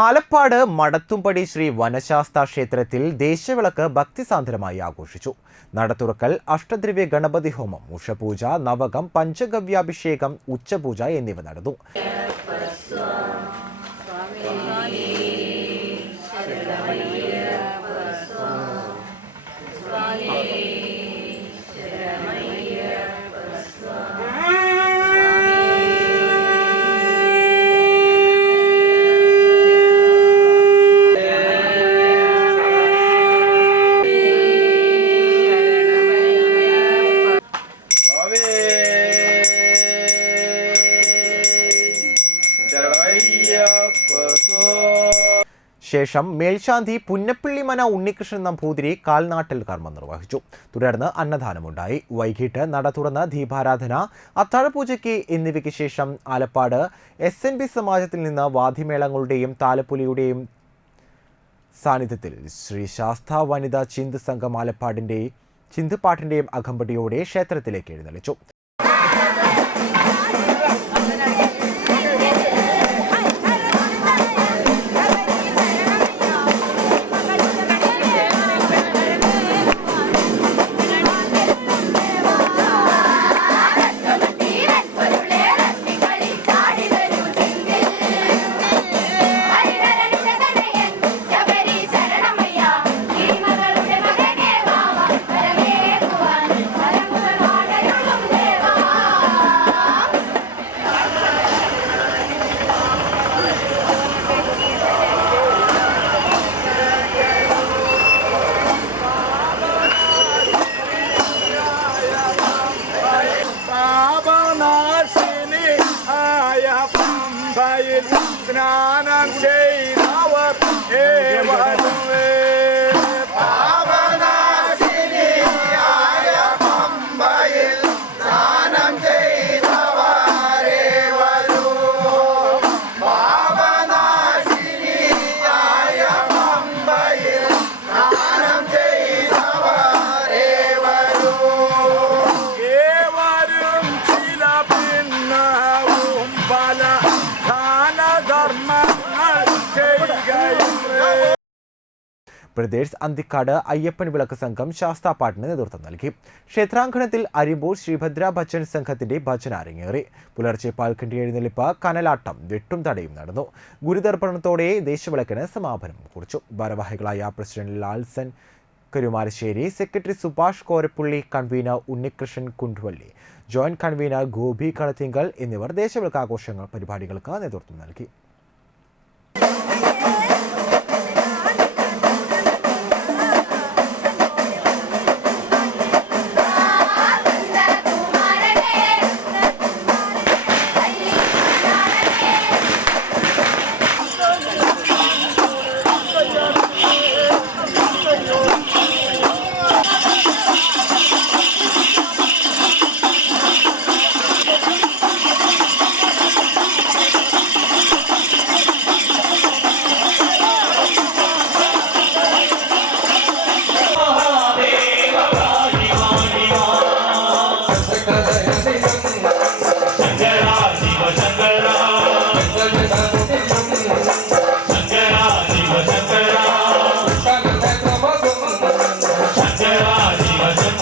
ആലപ്പാട് മടത്തുംപടി ശ്രീ വനശാസ്ത ക്ഷേത്രത്തിൽ ദേശവിളക്ക് ഭക്തിസാന്ദ്രമായി ആഘോഷിച്ചു. നടത്തുറക്കൽ അഷ്ടദ്രവ്യ ഗണപതി ഹോമം ഉഷപൂജ നവകം പഞ്ചഗവ്യാഭിഷേകം ഉച്ചപൂജ എന്നിവ നടന്നു. ശേഷം മേൽശാന്തി പുന്നപ്പള്ളി മന ഉണ്ണികൃഷ്ണൻ നമ്പൂതിരി കാൽനാട്ടിൽ കർമ്മം നിർവഹിച്ചു. തുടർന്ന് അന്നദാനമുണ്ടായി. വൈകിട്ട് നട തുറന്ന് ദീപാരാധന അത്താഴപൂജയ്ക്ക് എന്നിവയ്ക്ക് ശേഷം ആലപ്പാട് എസ് എൻ ബി സമാജത്തിൽ നിന്ന് വാദിമേളങ്ങളുടെയും താലപ്പൊലിയുടെയും സാന്നിധ്യത്തിൽ ശ്രീ ശാസ്ത വനിതാ ചിന്ത് സംഘം ആലപ്പാടിന്റെ ചിന്തുപാട്ടിന്റെയും അകമ്പടിയോടെ ക്ഷേത്രത്തിലേക്ക് എഴുന്നള്ളിച്ചു. ஸ்நானம் செய்தவர் ஏவருவே ബ്രദേഴ്സ് അന്തിക്കാട് അയ്യപ്പൻ വിളക്ക് സംഘം ശാസ്താപാട്ടിന് നേതൃത്വം നൽകി. ക്ഷേത്രാങ്കണത്തിൽ അരിമ്പൂർ ശ്രീഭദ്ര ഭജൻ സംഘത്തിന്റെ ഭജന അരങ്ങേറി പുലർച്ചെ പാൽക്കണ്ടി എഴുന്നള്ളിപ്പ് കനലാട്ടം വെട്ടും തടയും നടന്നു. ഗുരുതർപ്പണത്തോടെ ദേശവിളക്കിന് സമാപനം കുറിച്ചു. ഭാരവാഹികളായ president Lalsan Karumarassery secretary Subhash Korappully convener Unnikrishnan Kunduvally joint convener Gopi Kalathingal എന്നിവർ ദേശവിളക്കാഘോഷങ്ങൾ പരിപാടികൾക്ക് നേതൃത്വം നൽകി.